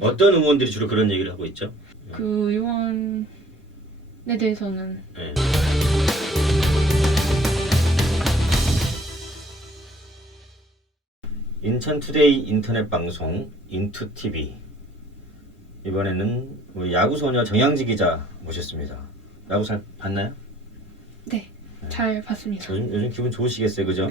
어떤 의원들이 주로 그런 얘기를 하고 있죠? 그 의원에 대해서는 네. 인천투데이 인터넷 방송 인투TV, 이번에는 우리 야구소녀 정양지 기자 모셨습니다. 야구 잘 봤나요? 네, 잘 봤습니다. 요즘 기분 좋으시겠어요, 그죠?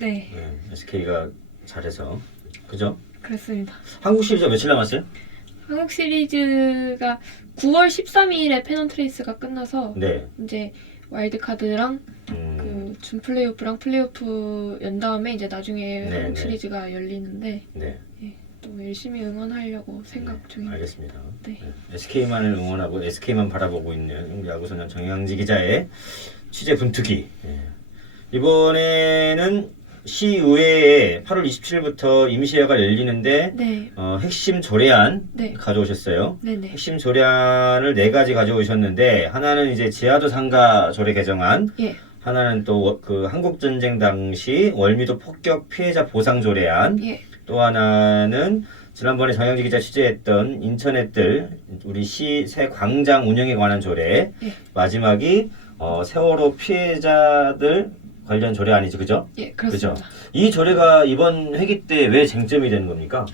네, SK가 잘해서, 그죠? 그렇습니다. 한국 시리즈가 며칠 남았어요? 한국 시리즈가 9월 13일에 페넌트레이스가 끝나서 네. 이제 와일드카드랑 그 준 플레이오프랑 플레이오프 연 다음에 이제 나중에 네, 한국 네. 시리즈가 열리는데 네. 또 열심히 응원하려고 생각 중입니다. 알겠습니다. 네. SK만을 응원하고 SK만 바라보고 있는 야구소년 정양지 기자의 취재 분투기. 이번에는 시의회에 8월 27일부터 임시회가 열리는데 네, 핵심 조례안 네. 가져오셨어요. 네네. 핵심 조례안을 4가지 가져오셨는데, 하나는 이제 지하도 상가 조례 개정안, 예, 하나는 또 그 한국전쟁 당시 월미도 폭격 피해자 보상 조례안, 예, 또 하나는 지난번에 정영지 기자 취재했던 인천의뜰 우리 시 새 광장 운영에 관한 조례, 예. 마지막이 세월호 피해자들 관련 조례안이죠, 그죠? 예, 그렇습니다. 이 조례가 이번 회기 때 왜 쟁점이 되는 겁니까?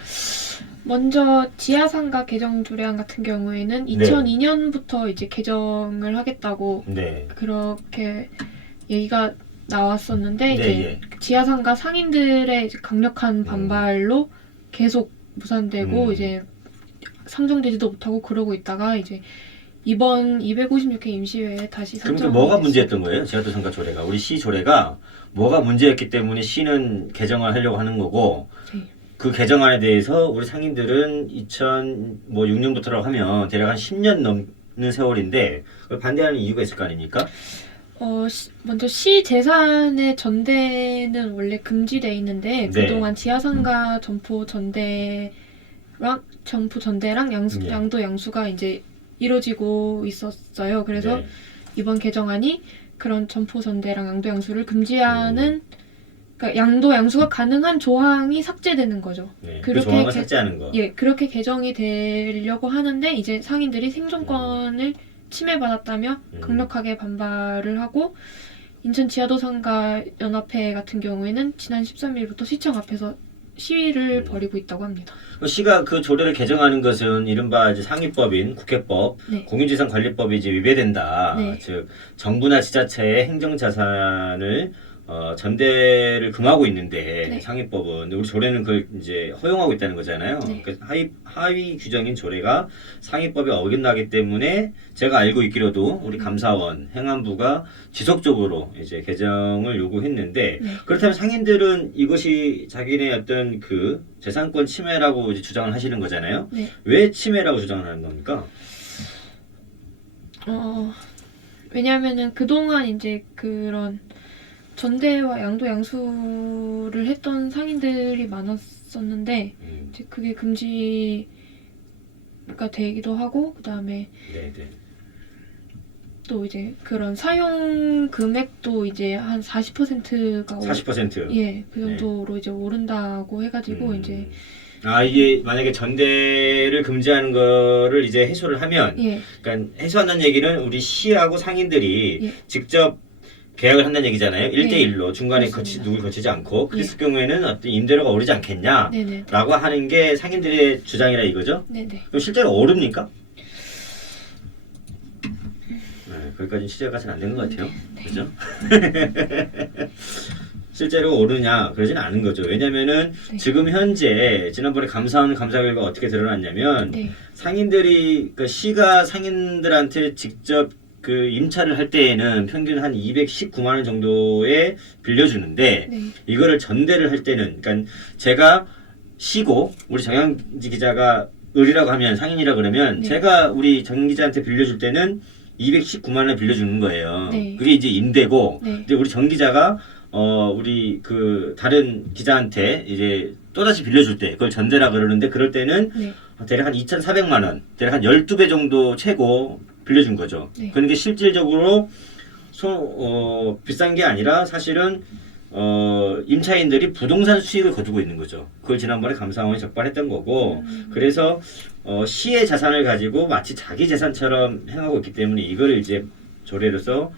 먼저 지하상가 개정 조례안 같은 경우에는 2002년부터 이제 개정을 하겠다고 네. 그렇게 얘기가 나왔었는데 네, 이제 예. 지하상가 상인들의 이제 강력한 반발로 계속 무산되고 이제 상정되지도 못하고 그러고 있다가 이제 이번 256회 임시회에 다시 그럼 선정이 뭐가 됐습니다. 문제였던 거예요? 지하도 상가 조례가. 우리 시 조례가 뭐가 문제였기 때문에 시는 개정을 하려고 하는 거고, 네. 그 개정안에 대해서 우리 상인들은 2006년부터라고 하면 대략 한 10년 넘는 세월인데 그걸 반대하는 이유가 있을 거 아닙니까? 먼저 시 재산의 전대는 원래 금지돼 있는데 네. 그동안 지하상가 점포 전대랑 네. 양도 양수가 이제 이루어지고 있었어요. 그래서 네. 이번 개정안이 그런 점포 전대랑 양도 양수를 금지하는 그러니까 양도 양수가 가능한 조항이 삭제되는 거죠. 네. 그 그렇게 조항을 삭제하는 거. 예, 그렇게 개정이 되려고 하는데 이제 상인들이 생존권을 침해받았다며 강력하게 반발을 하고 인천 지하도상가 연합회 같은 경우에는 지난 13일부터 시청 앞에서 시위를 벌이고 있다고 합니다. 시가 그 조례를 개정하는 것은 이른바 이제 상위법인 국회법, 네. 공유지상관리법이 이제 위배된다. 네. 즉 정부나 지자체의 행정자산을 전대를 금하고 있는데 네. 상위법은 우리 조례는 그걸 이제 허용하고 있다는 거잖아요. 네. 그래서 하위 규정인 조례가 상위법에 어긋나기 때문에 제가 알고 있기로도 우리 감사원, 행안부가 지속적으로 이제 개정을 요구했는데 네. 그렇다면 상인들은 이것이 자기네 어떤 그 재산권 침해라고 이제 주장을 하시는 거잖아요. 네. 왜 침해라고 주장을 하는 겁니까? 왜냐하면은 그동안 이제 그런 전대와 양도 양수를 했던 상인들이 많았었는데 이제 그게 금지가 되기도 하고 그다음에 네네. 또 이제 그런 사용 금액도 이제 한 40%가 40%. 예, 그 정도로 이제 오른다고 해가지고 이제 이게 만약에 전대를 금지하는 거를 이제 해소를 하면, 예, 그러니까 해소한다는 얘기는 우리 시하고 상인들이 예. 직접 계약을 한다는 얘기잖아요. 1대1로 중간에 그렇습니다. 누굴 거치지 않고 그랬을 경우에는 어떤 임대료가 오르지 않겠냐 네네, 라고 하는 게 상인들의 주장이라 이거죠. 네네. 그럼 실제로 오릅니까? 거기까지는 취재까지는 안 된 것 같아요. 그죠? 실제로 오르냐 그러지는 않은 거죠. 왜냐면은 지금 현재 지난번에 감사원 감사 결과 어떻게 드러났냐면 상인들이 그 시가 상인들한테 직접 그 임차를 할 때에는 평균 한 219만 원 정도에 빌려주는데 이거를 전대를 할 때는 그러니까 제가 시고 우리 정양지 기자가 을이라고 하면 상인이라 그러면 제가 우리 정 기자한테 빌려줄 때는 219만 원을 빌려주는 거예요. 그게 이제 임대고 이제 우리 정 기자가 우리 그 다른 기자한테 이제 또다시 빌려줄 때 그걸 전대라 그러는데 그럴 때는 대략 한 2,400만 원, 대략 한 12배 정도 최고 빌려준 거죠. 그런 게 실질적으로 비싼 게 아니라 사실은 임차인들이 부동산 수익을 거두고 있는 거죠. 그걸 지난번에 감사원이 적발했던 거고, 그래서 시의 자산을 가지고 마치 자기 재산처럼 행하고 있기 때문에 이걸 이제 조례로서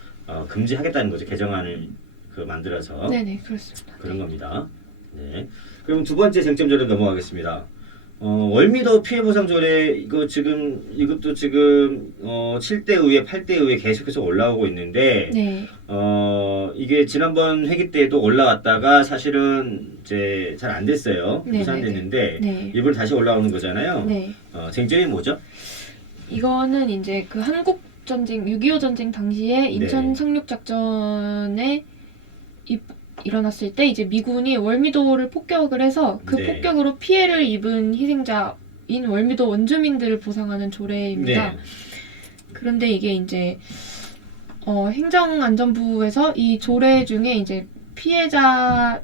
금지하겠다는 거죠. 개정안을 만들어서. 네네, 그렇습니다. 그런 겁니다. 네. 그럼 두 번째 쟁점 조례 넘어가겠습니다. 월미도 피해보상 조례 이것도 지금 7대 의회, 8대 의회 계속해서 올라오고 있는데 네. 이게 지난번 회기 때도 올라왔다가 사실은 이제 잘 안 됐어요. 네, 무산됐는데 네. 이번 다시 올라오는 거잖아요. 네. 쟁점이 뭐죠? 이거는 이제 그 한국 전쟁 6.25 전쟁 당시에 인천 네. 상륙 작전에 일어났을 때 이제 미군이 월미도를 폭격을 해서 그 네. 폭격으로 피해를 입은 희생자인 월미도 원주민들을 보상하는 조례입니다. 네. 그런데 이게 이제 행정안전부에서 이 조례 중에 이제 피해자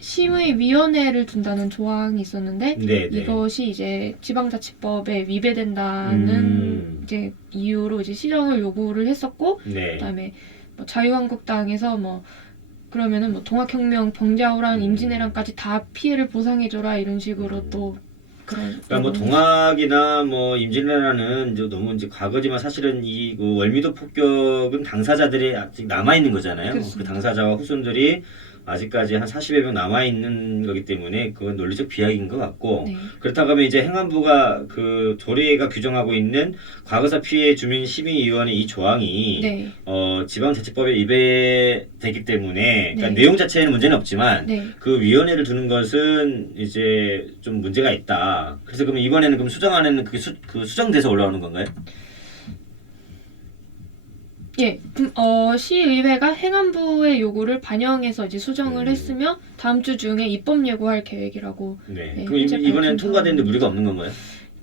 심의위원회를 둔다는 조항이 있었는데 네, 네. 이것이 이제 지방자치법에 위배된다는 이제 이유로 이제 시정을 요구를 했었고 네. 그다음에 뭐 자유한국당에서 뭐 그러면은 뭐 동학혁명 병자호란 임진왜란까지 다 피해를 보상해줘라 이런 식으로 또 그런 그러니까 뭐 동학이나 뭐 임진왜란은 이제 너무 이제 과거지만 사실은 이 월미도 폭격은 당사자들이 아직 남아 있는 거잖아요. 그렇습니다. 그 당사자와 후손들이 아직까지 한 40여 명 남아 있는 거기 때문에 그건 논리적 비약인 것 같고 네. 그렇다고 하면 이제 행안부가 그 조례가 규정하고 있는 과거사 피해 주민 심의위원회 이 조항이 네. 지방자치법에 위배되기 때문에 그러니까 네. 내용 자체에는 문제는 없지만 네. 그 위원회를 두는 것은 이제 좀 문제가 있다. 그래서 그러면 이번에는 그럼 수정안에는 그게 수정돼서 올라오는 건가요? 예, 시의회가 행안부의 요구를 반영해서 이제 수정을 했으며 다음 주 중에 입법 예고할 계획이라고. 네. 네, 그럼 현재 이번에는 밝힌 통과되는데 무리가 없는 건가요?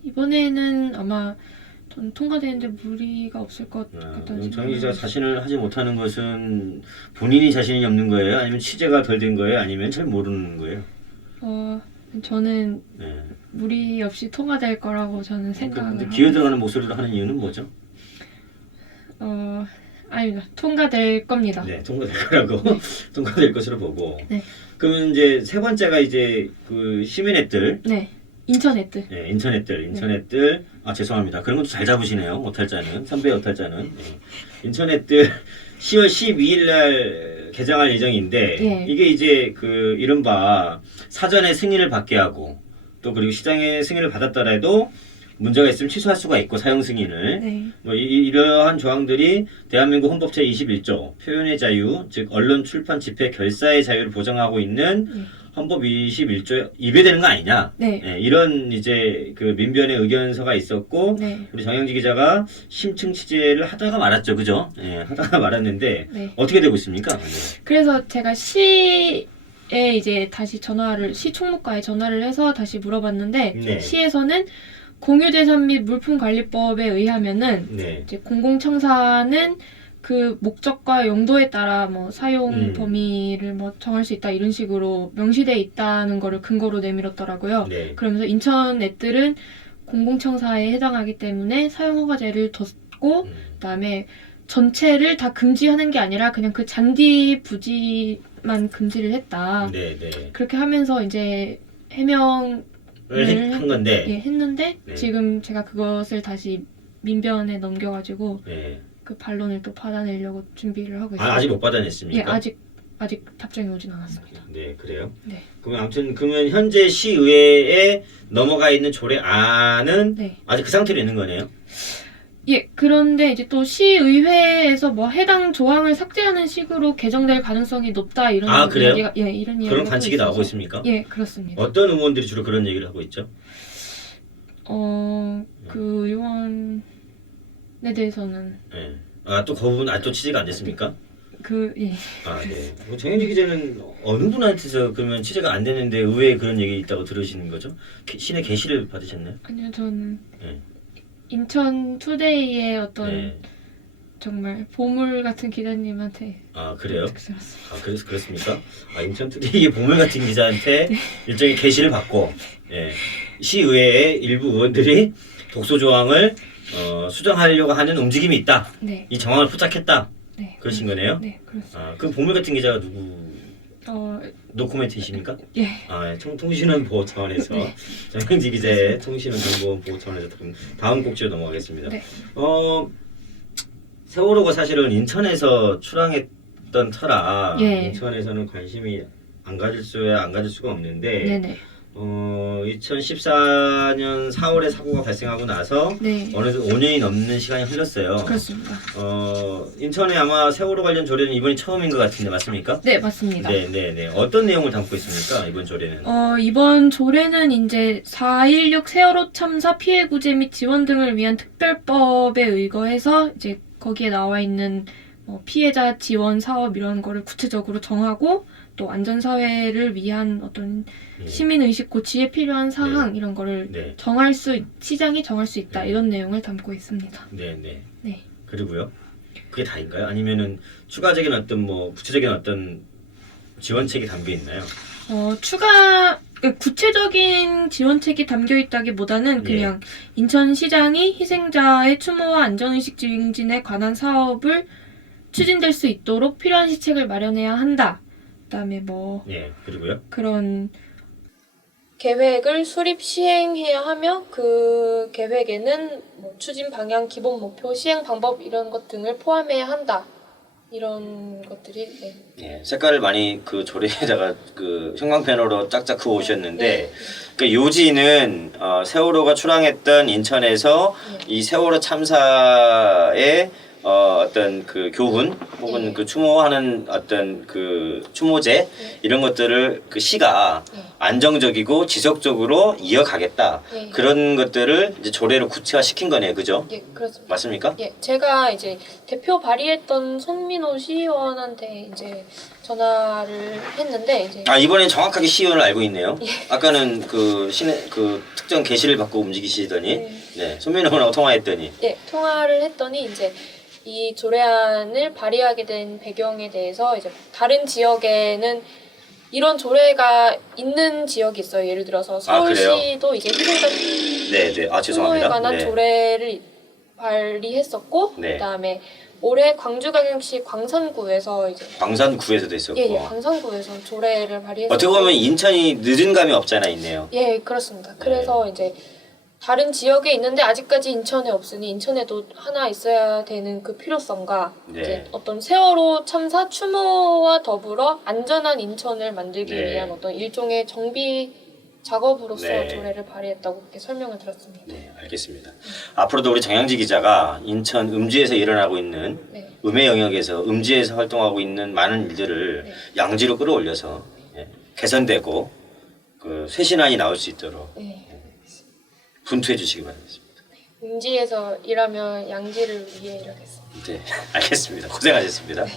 이번에는 아마 전 통과되는데 무리가 없을 것 같다는 정 생각이 기자 자신을 하지 못하는 것은 본인이 자신이 없는 거예요? 아니면 취재가 덜 된 거예요? 아니면 잘 모르는 거예요? 저는 네. 무리 없이 통과될 거라고 저는 생각을 근데 하고 기어 들어가는 목소리로 하는 이유는 뭐죠? 아닙니다. 통과될 겁니다. 네, 통과될 거라고 통과될 것으로 보고. 네. 그러면 이제 세 번째가 이제 그 시민앱들. 네. 인천애들. 네, 인천앱들. 아 죄송합니다. 그런 것도 잘 잡으시네요. 오탈자는 선배 오탈자는. 네. 인천앱들 10월 12일 날 개장할 예정인데 예. 이게 이제 그 이른바 사전에 승인을 받게 하고 또 그리고 시장의 승인을 받았더라도 문제가 있으면 취소할 수가 있고 사용 승인을 네. 뭐 이러한 조항들이 대한민국 헌법 제21조 표현의 자유 즉 언론 출판 집회 결사의 자유를 보장하고 있는 헌법 21조에 위배되는 거 아니냐. 네. 네, 이런 이제 그 민변의 의견서가 있었고 네. 우리 정영지 기자가 심층 취재를 하다가 말았죠, 그죠? 네, 하다가 말았는데 네. 어떻게 되고 있습니까? 네. 그래서 제가 시에 이제 다시 시 총무과에 전화를 해서 다시 물어봤는데 네. 시에서는 공유재산 및 물품관리법에 의하면은 네. 이제 공공청사는 그 목적과 용도에 따라 뭐 사용 범위를 뭐 정할 수 있다 이런 식으로 명시돼 있다는 거를 근거로 내밀었더라고요. 네. 그러면서 인천 앱들은 공공청사에 해당하기 때문에 사용허가제를 뒀고 그다음에 전체를 다 금지하는 게 아니라 그냥 그 잔디 부지만 금지를 했다. 네, 네. 그렇게 하면서 이제 해명을 한 건데. 예, 했는데 네. 지금 제가 그것을 다시 민변에 넘겨가지고 네. 그 반론을 또 받아내려고 준비를 하고 있어요. 아직 못 받아냈습니까? 예, 아직 답장이 오진 않았습니다. 네, 그래요. 네. 그러면 아무튼 그러면 현재 시의회에 넘어가 있는 조례안은 네. 아직 그 상태로 있는 거네요. 예, 그런데 이제 또 시의회에서 뭐 해당 조항을 삭제하는 식으로 개정될 가능성이 높다 이런 그래요? 이야기가 이런 이야기가 그런 또 관측이 있어서. 나오고 있습니까? 예, 그렇습니다. 어떤 의원들이 주로 그런 얘기를 하고 있죠? 그 의원에 대해서는 네. 또 그 부분 또 취재가 안 됐습니까? 예. 네. 정현지 기자는 어느 분한테서 그러면 취재가 안 되는데 의외에 그런 얘기 있다고 들으시는 거죠? 신의 계시를 받으셨나요? 아니요, 저는 네. 인천 투데이의 어떤 네. 정말 보물 같은 기자님한테 그래요? 들었습니다. 그래서 그렇습니까? 인천투데이의 보물 같은 기자한테 일종의 계시를 받고 시의회의 일부 의원들이 독소 조항을 수정하려고 하는 움직임이 있다. 네. 이 정황을 포착했다. 네. 그러신 거네요? 네, 그렇습니다. 그 보물 같은 기자가 노코멘트이십니까? 예. 아, 통신원 보호 차원에서 네. 정영지 기자의 통신원 정보원 보호 차원에서 그럼 다음 곡지로 넘어가겠습니다. 네. 세월호가 사실은 인천에서 출항했던 터라 예. 인천에서는 관심이 안 가질 수가 없는데 네네. 2014년 4월에 사고가 발생하고 나서 네. 어느덧 5년이 넘는 시간이 흘렀어요. 그렇습니다. 인천에 아마 세월호 관련 조례는 이번이 처음인 것 같은데 맞습니까? 네, 맞습니다. 네. 어떤 내용을 담고 있습니까? 이번 조례는? 이번 조례는 이제 4.16 세월호 참사 피해 구제 및 지원 등을 위한 특별법에 의거해서 이제 거기에 나와 있는 피해자 지원 사업 이런 거를 구체적으로 정하고 또 안전사회를 위한 어떤 시민의식 고취에 필요한 사항 이런 거를 시장이 정할 수 있다 이런 내용을 담고 있습니다. 네. 네. 그리고요? 그게 다인가요? 아니면은 추가적인 어떤 구체적인 어떤 지원책이 담겨 있나요? 구체적인 지원책이 담겨 있다기보다는 그냥 인천시장이 희생자의 추모와 안전의식 증진에 관한 사업을 추진될 수 있도록 필요한 시책을 마련해야 한다. 그다음에 그리고요? 그런 계획을 수립 시행해야 하며 그 계획에는 추진 방향, 기본 목표, 시행 방법 이런 것 등을 포함해야 한다. 이런 것들이 색깔을 많이 그 조례에다가 그 형광펜으로 짝짝 그어 오셨는데 그 요지는 세월호가 출항했던 인천에서 이 세월호 참사의 어떤 그 교훈 혹은 그 추모하는 어떤 그 추모제 이런 것들을 그 시가 안정적이고 지속적으로 이어가겠다 그런 것들을 이제 조례로 구체화시킨 거네요, 그죠? 예, 그렇습니다. 맞습니까? 예, 제가 이제 대표 발의했던 손민호 시의원한테 이제 전화를 했는데 이제 이번엔 정확하게 시의원을 알고 있네요. 아까는 그 특정 계시를 받고 움직이시더니 손민호 의원하고 통화했더니 통화를 했더니 이제 이 조례안을 발의하게 된 배경에 대해서 이제 다른 지역에는 이런 조례가 있는 지역이 있어요. 예를 들어서 서울시도 이제 희생자 추모에 관한 조례를 발의했었고 그다음에 올해 광주광역시 광산구에서 이제 광산구에서도 있었고 광산구에서 조례를 발의했었고 어떻게 보면 인천이 늦은 감이 없잖아 있네요. 예, 그렇습니다. 그래서 이제 다른 지역에 있는데 아직까지 인천에 없으니 인천에도 하나 있어야 되는 그 필요성과 이제 어떤 세월호 참사 추모와 더불어 안전한 인천을 만들기 위한 어떤 일종의 정비 작업으로서 조례를 발의했다고 그렇게 설명을 들었습니다. 네, 알겠습니다. 앞으로도 우리 정영지 기자가 인천 음지에서 일어나고 있는 음의 영역에서 음지에서 활동하고 있는 많은 일들을 양지로 끌어올려서 개선되고 그 쇄신안이 나올 수 있도록 분투해 주시기 바라겠습니다. 음지에서 일하며 양지를 위해 일하겠습니다. 네, 알겠습니다. 고생하셨습니다.